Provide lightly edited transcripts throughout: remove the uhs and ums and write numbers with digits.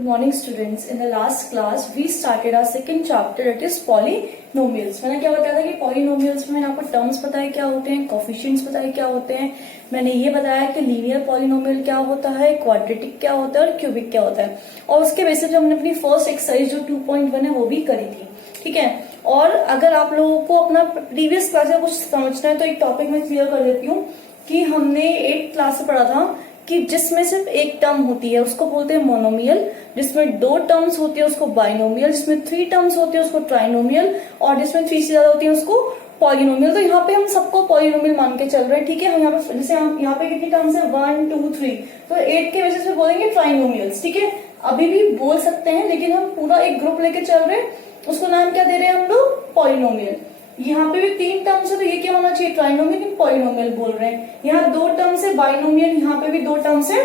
Good morning students. In the last class we started our second chapter, that is polynomials. मैंने क्या बताया था कि polynomials में मैंने आपको terms बताए क्या होते हैं, coefficients बताए क्या होते हैं, मैंने ये बताया कि लीनियर polynomial क्या होता है, क्वाड्रेटिक क्या होता है और क्यूबिक क्या होता है, और उसके बेसिस पे हमने अपनी फर्स्ट एक्सरसाइज जो 2.1 है वो भी करी थी. ठीक है. और अगर आप लोगों को अपना प्रीवियस क्लास में कुछ समझना है तो एक टॉपिक में क्लियर कर देती हूँ कि हमने 8th क्लास में पढ़ा था कि जिसमें सिर्फ एक टर्म होती है उसको बोलते हैं मोनोमियल, जिसमें 2 टर्म्स होती है उसको बाइनोमियल, जिसमें 3 टर्म्स होती है उसको ट्राइनोमियल, और जिसमें 3 से ज्यादा होती है उसको पॉलिनोमियल. तो यहाँ पे हम सबको पॉलिनोमियल मान के चल रहे हैं. ठीक है. हम यहाँ पे जैसे हम यहाँ पे कितनी टर्म्स है 1 2 3, तो 8 के बेसिस पे बोलेंगे ट्राइनोमियल्स. ठीक है. अभी भी बोल सकते हैं लेकिन हम पूरा एक ग्रुप लेके चल रहे हैं, उसको नाम क्या दे रहे हैं हम लोग, पॉलिनोमियल. यहाँ पे भी 3 टर्म्स है तो ये क्या होना चाहिए, ट्राइनोमियल, पॉलिनोमियल बोल रहे हैं. यहाँ 2 टर्म्स है बाइनोमियल, यहाँ पे भी 2 टर्म्स है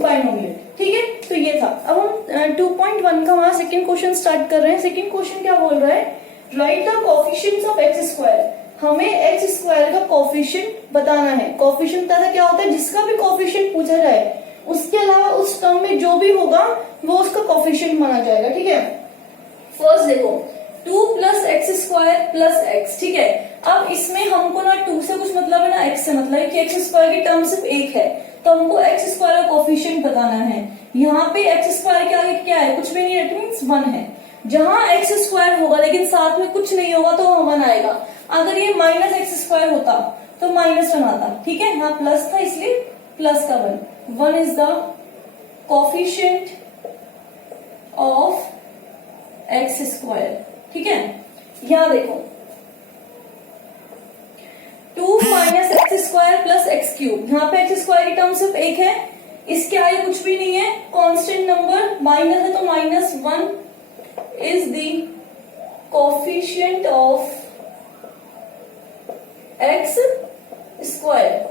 बाइनोमियल. ठीक है. तो ये था. अब हम 2.1 का हमारा सेकंड क्वेश्चन स्टार्ट कर रहे हैं. सेकंड क्वेश्चन क्या बोल रहा है, right the coefficients of x square. हमें एक्स स्क्वायर का कोएफिशिएंट बताना है. कोएफिशिएंट पता क्या होता है, जिसका भी कोएफिशिएंट पूछा जाए उसके अलावा उस टर्म में जो भी होगा वो उसका कोएफिशिएंट माना जाएगा. ठीक है. फर्स्ट देखो 2 plus x square plus x. ठीक है. अब इसमें हमको ना 2 से कुछ मतलब है ना x से मतलब है कि एक्स स्क्वायर की टर्म सिर्फ एक है, तो हमको एक्स स्क्वायर का कोएफिशिएंट बताना है. यहाँ पे एक्स स्क्वायर के आगे क्या है, कुछ भी नहीं, इट मीन्स 1 है. जहां एक्स स्क्वायर होगा लेकिन साथ में कुछ नहीं होगा तो 1 आएगा. अगर ये माइनस एक्स स्क्वायर होता तो -1 आता. ठीक है. यहाँ प्लस था इसलिए प्लस का 1 is the coefficient of x square. ठीक है. यहां देखो 2 minus x square plus x cube. यहाँ पे एक्स स्क्वायर की टर्म सिर्फ एक है, इसके आगे कुछ भी नहीं है, कांस्टेंट नंबर माइनस है तो -1 is the coefficient of x square.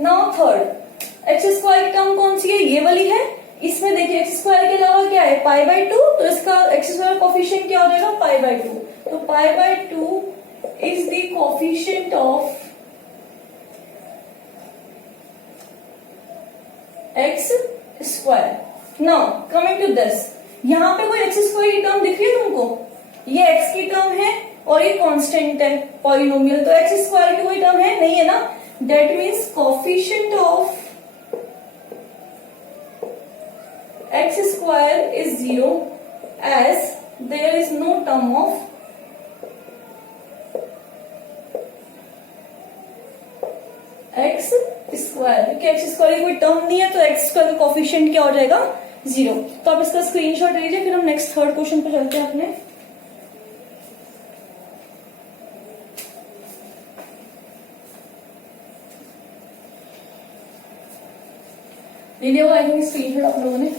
Now third x square की टर्म कौन सी है, ये वाली है. इसमें देखिए एक्स स्क्वायर के अलावा क्या है, π/2, तो इसका एक्स स्क्वायर कोएफिशिएंट क्या हो जाएगा, π/2. तो π/2 is the coefficient of x square. Now coming to this, यहाँ पे कोई एक्स स्क्वायर की टर्म दिख रही है तुमको, ये एक्स की टर्म है और ये कांस्टेंट है पॉलिनोमियल, तो एक्स स्क्वायर की कोई टर्म है नहीं है ना. That means coefficient of x square is 0 as there is no term of x square. क्योंकि x square की कोई टर्म नहीं है तो x square का कोएफिशिएंट क्या हो जाएगा, 0. तो आप इसका स्क्रीनशॉट लीजिए, फिर हम नेक्स्ट थर्ड क्वेश्चन पे चलते हैं अपने. ले लिया होगा आई थिंक स्क्रीनशॉट आप लोगों ने.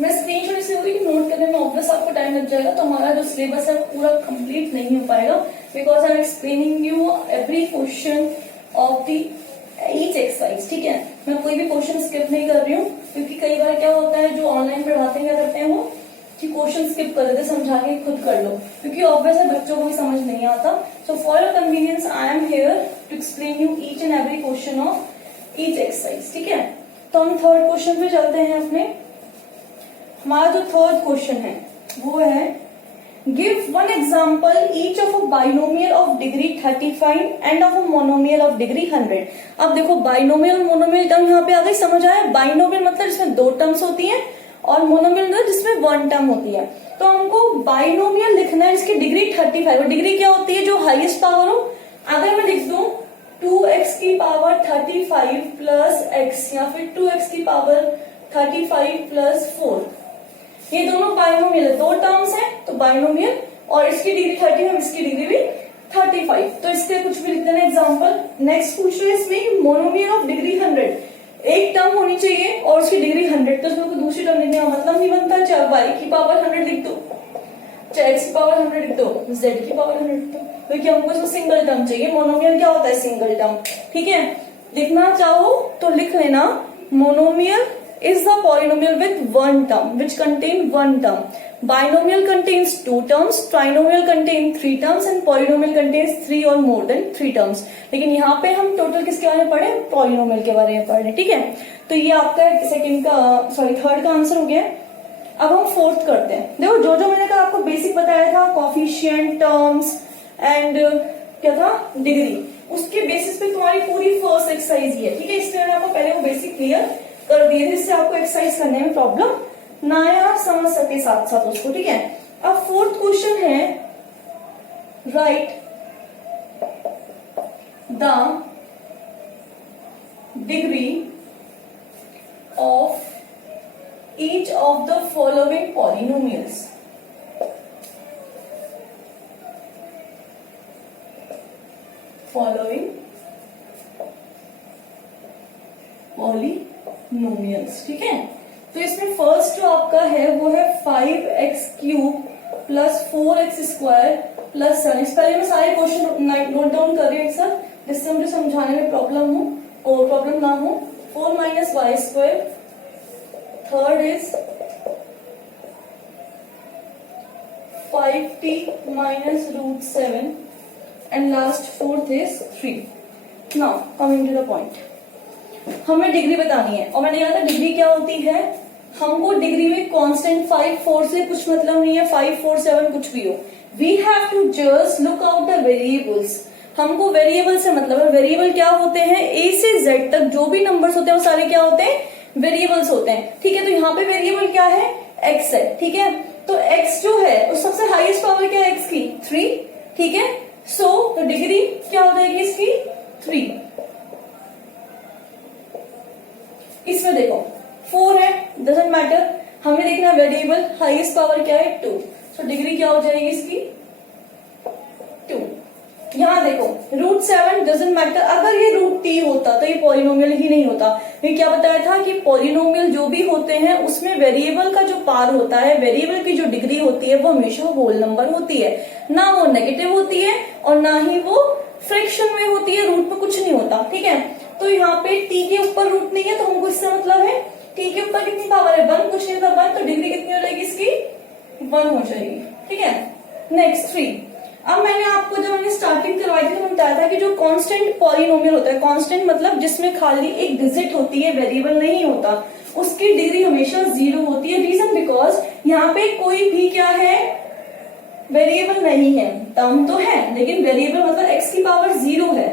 मैं स्क्रीनशॉट इसलिए होगी कि नोट करने में ऑब्वियस आपको टाइम लग जाएगा, तो हमारा जो सिलेबस है पूरा कंप्लीट नहीं हो पाएगा, because I am explaining you every question of the each exercise. ठीक है. मैं कोई भी क्वेश्चन स्किप नहीं कर रही हूँ, क्योंकि कई बार क्या होता है जो ऑनलाइन पढ़ाते हैं क्या करते हैं वो कि क्वेश्चन स्किप कर देते, समझा के खुद कर लो, क्योंकि ऑब्वियस है बच्चों को भी समझ नहीं आता. So for your convenience I am here to explain you each and every question of each exercise. ठीक है. तो हम थर्ड क्वेश्चन पे चलते हैं अपने. हमारा जो थर्ड क्वेश्चन है वो है give one example each of a binomial of degree 35 end of a monomial of degree 100. अब देखो बाइनोमियल और मोनोमियल टर्म यहाँ पे आ गई, समझ आया. बाइनोमियल मतलब जिसमें 2 टर्म्स होती हैं और मोनोमियल मतलब जिसमें 1 टर्म होती है. तो हमको बाइनोमियल लिखना है जिसकी डिग्री 35. और डिग्री क्या होती है, जो हाईएस्ट पावर हो. अगर मैं लिख दूं 2x की पावर 35 प्लस x या फिर 2x की पावर 35 प्लस 4, ये दोनों बाइनोमियल है, 2 टर्म्स है तो बाइनोमियल, और इसकी डिग्री 30 है, इसकी डिग्री भी 35. तो इसके कुछ भी लिख देना एग्जाम्पल. नेक्स्ट पूछ रहे इसमें मोनोमियल ऑफ डिग्री 100. एक टर्म होनी चाहिए और उसकी डिग्री 100, तो उसमें कोई दूसरी टर्म लिखने का मतलब नहीं बनता. चाहे y की पावर 100 लिख दो, चाहे x की पावर 100 लिख दो, z की पावर 100 लिख दो, क्योंकि हमको इसमें सिंगल टर्म चाहिए. मोनोमियल क्या होता है, सिंगल टर्म. ठीक है. लिखना चाहो तो लिख लेना monomial is the polynomial with one term, which contain one term. Binomial contains two terms, trinomial contains three terms and polynomial contains three or more than three terms. लेकिन यहाँ पे हम टोटल किसके बारे में पढ़े, पॉलिनोमियल के बारे में पढ़े, ठीक है। तो ये आपका सेकंड का थर्ड का आंसर हो गया। अब हम फोर्थ करते हैं। देखो जो जो मैंने कहा आपको बेसिक बताया था, कॉफिशिएंट, टर्म्स एंड क्या था, डिग्री, उसके बेसिस पे तुम्हारी पूरी फर्स्ट एक्सरसाइज ही है, ठीक है। इसलिए मैंने आपको पहले वो बेसिक क्लियर कर दिए थे, इससे आपको एक्सरसाइज करने में प्रॉब्लम ना आए, आप समझ सके साथ साथ उसको, ठीक है। अब फोर्थ क्वेश्चन है, right the degree of each of the following polynomials. Following polynomials, ठीक है। तो इसमें फर्स्ट जो आपका है वो है 5x³ प्लस 4x² प्लस 7। इस पहले मैं सारे क्वेश्चन नोट डाउन कर रही हूँ एक साथ, जिससे मुझे समझाने में प्रॉब्लम ना हो। 4 - y², third is 5t minus √7 and last fourth is 3. Now coming to the point, हमें डिग्री बतानी है और मैंने कहा था डिग्री क्या होती है। हमको डिग्री में कांस्टेंट 5, 4 से कुछ मतलब नहीं है, 5, 4, 7 कुछ भी हो। We have to just look out the variables. हमको वेरिएबल से मतलब है, वेरिएबल क्या होते हैं, ए से जेड तक जो भी नंबर्स होते हैं वो सारे क्या होते हैं, वेरिएबल्स होते हैं, ठीक है। तो यहाँ पे वेरिएबल क्या है, x है, ठीक है। तो x जो है उस सबसे हाईएस्ट पावर क्या है x की, 3, ठीक है। तो डिग्री क्या हो जाएगी इसकी, 3। इसमें देखो 4 है, डजंट मैटर, हमें देखना वेरिएबल, हाईएस्ट पावर क्या है 2, तो डिग्री क्या हो जाएगी इसकी 2। यहाँ देखो √7 डजंट मैटर, अगर ये √t होता तो ये पॉलिनोमियल ही नहीं होता। ये क्या बताया था कि पॉलिनोमियल जो भी होते हैं उसमें वेरिएबल का जो पार होता है, वेरिएबल की जो डिग्री होती है वो हमेशा होल नंबर होती है, ना वो नेगेटिव होती है और ना ही वो फ्रैक्शन में होती है, रूट पे कुछ नहीं होता, ठीक है। तो यहाँ पे t के ऊपर रूट नहीं है, तो हमको इससे मतलब है t के ऊपर कितनी पावर है, 1, कुछ नहीं था 1, तो डिग्री कितनी हो जाएगी इसकी 1 हो जाएगी, ठीक है। नेक्स्ट 3। अब मैंने आपको जब मैंने स्टार्टिंग करवाई थी तो मैंने बताया था कि जो कांस्टेंट पॉलिनोमियल होता है, कांस्टेंट मतलब जिसमें खाली एक डिजिट होती है, वेरिएबल नहीं होता, उसकी डिग्री हमेशा 0 होती है। रीजन बिकॉज यहाँ पे कोई भी क्या है, वेरिएबल नहीं है, टर्म तो है लेकिन वेरिएबल मतलब x की पावर 0 है,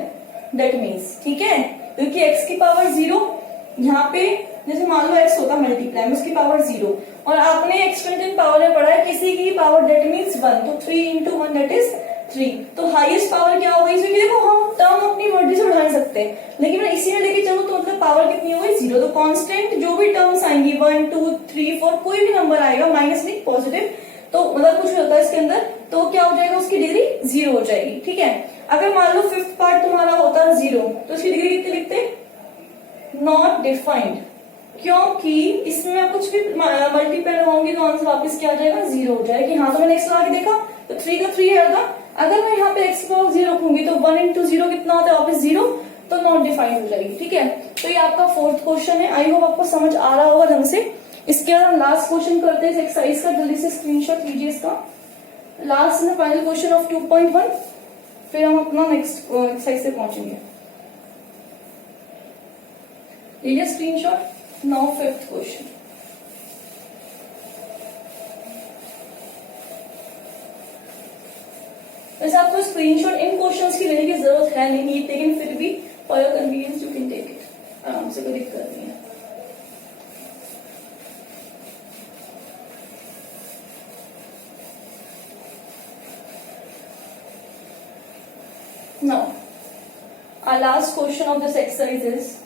दैट मीन्स, ठीक है। क्योंकि x की पावर 0 यहाँ पे, जैसे मान लो x होता मल्टीप्लाई में उसकी पावर 0 और आपने एक्सपेंडेड पावर में पढ़ा है किसी की पावर, दैट मीन्स 1, तो 3 × 1 दैट इज 3। तो हाईएस्ट पावर क्या होगी, इसमें देखो हम टर्म अपनी मर्जी से बढ़ा नहीं सकते, लेकिन मैं इसी में लेके चलूं तो मतलब पावर कितनी हो गई 0। तो कांस्टेंट जो भी टर्म्स आएंगी 1, 2, 3, 4 कोई भी नंबर आएगा, माइनस नहीं पॉजिटिव, तो मतलब कुछ भी होता है इसके अंदर, तो क्या हो जाएगा, उसकी डिग्री 0 हो जाएगी, ठीक है। अगर मान लो 5th पार्ट तुम्हारा होता है 0, तो उसकी डिग्री कितनी लिखते, नॉट डिफाइंड, क्योंकि इसमें मैं कुछ भी मल्टीप्लाई लगाऊंगी तो आंसर वापस क्या आ जाएगा, 0 हो जाएगी। हाँ, तो मैंने x लगा के देखा तो 3 का 3 है, अगर मैं यहाँ पे x की पावर 0 रखूंगी तो 1 × 0 कितना होता है, वापस 0, तो नॉट डिफाइंड हो जाएगी, ठीक है। तो ये आपका फोर्थ क्वेश्चन है, आई होप आपको समझ आ रहा होगा ढंग से। इसके बाद हम लास्ट क्वेश्चन करते हैं इस एक्सरसाइज का, जल्दी से स्क्रीनशॉट लीजिए इसका, last and final question of 2.1, फिर हम अपना नेक्स्ट एक्सरसाइज से पहुंचेंगे। लीजिए स्क्रीनशॉट। नाउ 5th क्वेश्चन, वैसे आपको स्क्रीनशॉट इन क्वेश्चंस की लेने की जरूरत है नहीं, लेकिन फिर भी for your convenience you can take it, आराम से, कोई दिक्कत नहीं है। Now, our last question of this exercise is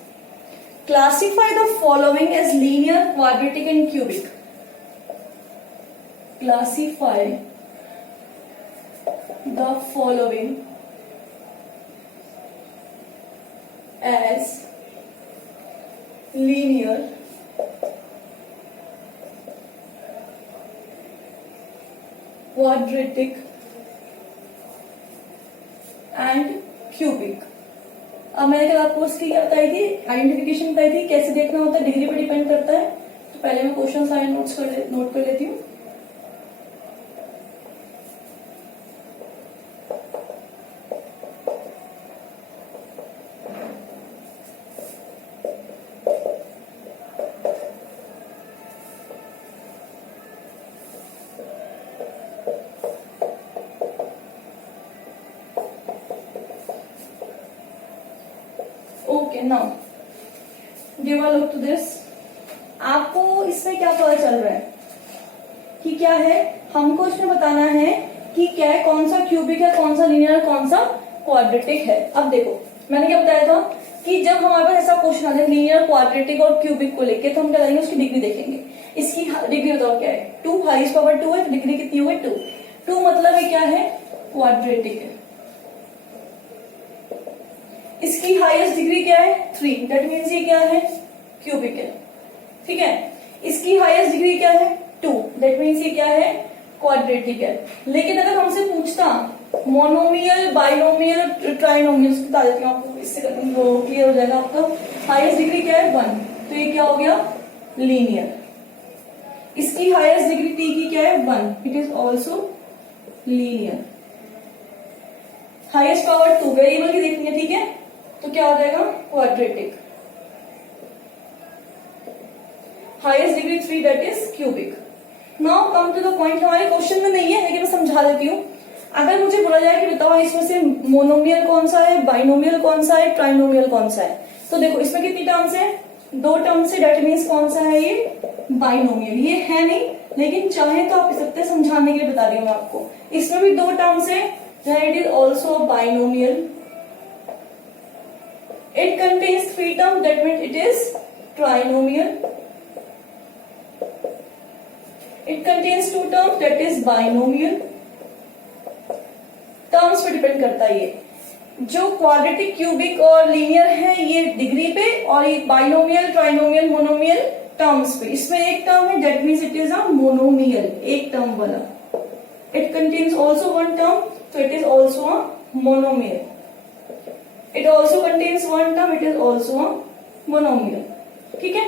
classify the following as linear, quadratic and cubic. Classify the following as linear, quadratic and cubic. अब मैंने कल आपको उसकी क्या बताई थी, आइडेंटिफिकेशन बताई थी, कैसे देखना होता है, डिग्री पे डिपेंड करता है। तो पहले मैं क्वेश्चन सारे नोट कर लेती हूँ। Okay now give a look to this. आपको इसमें क्या पता चल रहा है कि क्या है, हमको इसमें बताना है कि क्या है, कौन सा क्यूबिक है, कौन सा लीनियर, कौन सा क्वाड्रेटिक है। अब देखो मैंने क्या बताया था कि जब हमारे पास ऐसा क्वेश्चन आता है लीनियर, क्वाड्रेटिक और क्यूबिक को लेके, तो हम क्या करेंगे, उसकी डिग्री देखेंगे। इसकी डिग्री बताओ क्या है, 2 हाईएस्ट पावर 2 है, तो डिग्री कितनी हो गई 2। 2 मतलब है क्या है, क्वाड्रेटिक है। इसकी हाईएस्ट डिग्री क्या है 3, दैट मीन्स ये क्या है, क्यूबिक है। ठीक है, इसकी हाईएस्ट डिग्री क्या है 2, दैट मीन्स ये क्या है, क्वाड्रेटिक है। लेकिन अगर हमसे पूछता मोनोमियल, बाइनोमियल, ट्राइनोमियल, बता देती हूँ आपको, इससे वो क्लियर हो जाएगा आपका। हाईएस्ट डिग्री क्या है 1, तो ये क्या हो गया, लीनियर। इसकी हाईएस्ट डिग्री टी की क्या है 1, it is also linear. Highest power 2 variable की देखनी है, ठीक है, तो क्या हो जाएगा, quadratic. Highest degree 3, that is cubic. Now come to the point, हमारे क्वेश्चन में नहीं है लेकिन मैं समझा देती हूँ। अगर मुझे बोला जाए कि बताओ इसमें से मोनोमियल कौन सा है, बाइनोमियल कौन सा है, ट्राइनोमियल कौन सा है, तो देखो इसमें कितनी टर्म्स है, 2 टर्म्स है, दैट मीन्स कौन सा है, ये बाइनोमियल। ये है नहीं, लेकिन चाहे तो आप कह सकते हैं, समझाने के लिए बता रही हूँ मैं आपको। इसमें भी 2 टर्म्स है, it is also binomial. It contains 3 terms, that means it is trinomial. It contains 2 terms, that is binomial. Terms पे डिपेंड करता है ये। जो क्वाड्रेटिक, क्यूबिक और लीनियर है ये डिग्री पे, और ये बाइनोमियल, ट्राइनोमियल, मोनोमियल टर्म्स पे। इसमें एक टर्म है, that means it is a monomial, एक टर्म वाला। इट कंटेन्स ऑल्सो 1 टर्म, तो it is also a monomial. It also contains 1 term, it is also a monomial. ठीक है,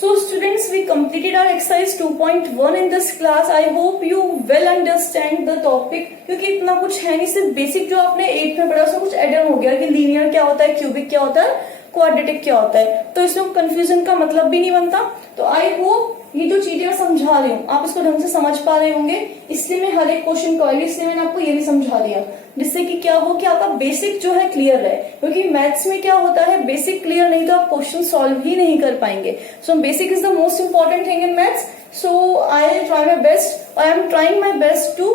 so students, we completed our exercise 2.1 in this class. I hope you well understand the topic, क्योंकि इतना कुछ है नहीं, सिर्फ basic जो आपने 8th में पढ़ा उसमें कुछ एड ऑन हो गया कि लीनियर क्या होता है, क्यूबिक क्या होता है, क्वाड्रेटिक क्या होता है, तो इसमें कंफ्यूजन का मतलब भी नहीं बनता। तो आई होप ये जो चीजें मैं समझा रही हूँ आप इसको ढंग से समझ पा रहे होंगे, इसलिए मैं हर एक क्वेश्चन को, इसलिए मैंने आपको ये भी समझा दिया, जिससे कि क्या हो कि आपका बेसिक जो है क्लियर रहे। क्योंकि मैथ्स में क्या होता है, बेसिक क्लियर नहीं तो आप क्वेश्चन सॉल्व ही नहीं कर पाएंगे। So basic is the most important thing in maths. So I try my best, I am trying my best to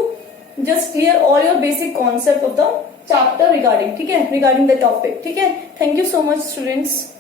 just clear all your basic concept of the chapter regarding, ठीक है, regarding the topic. ठीक है, thank you so much students.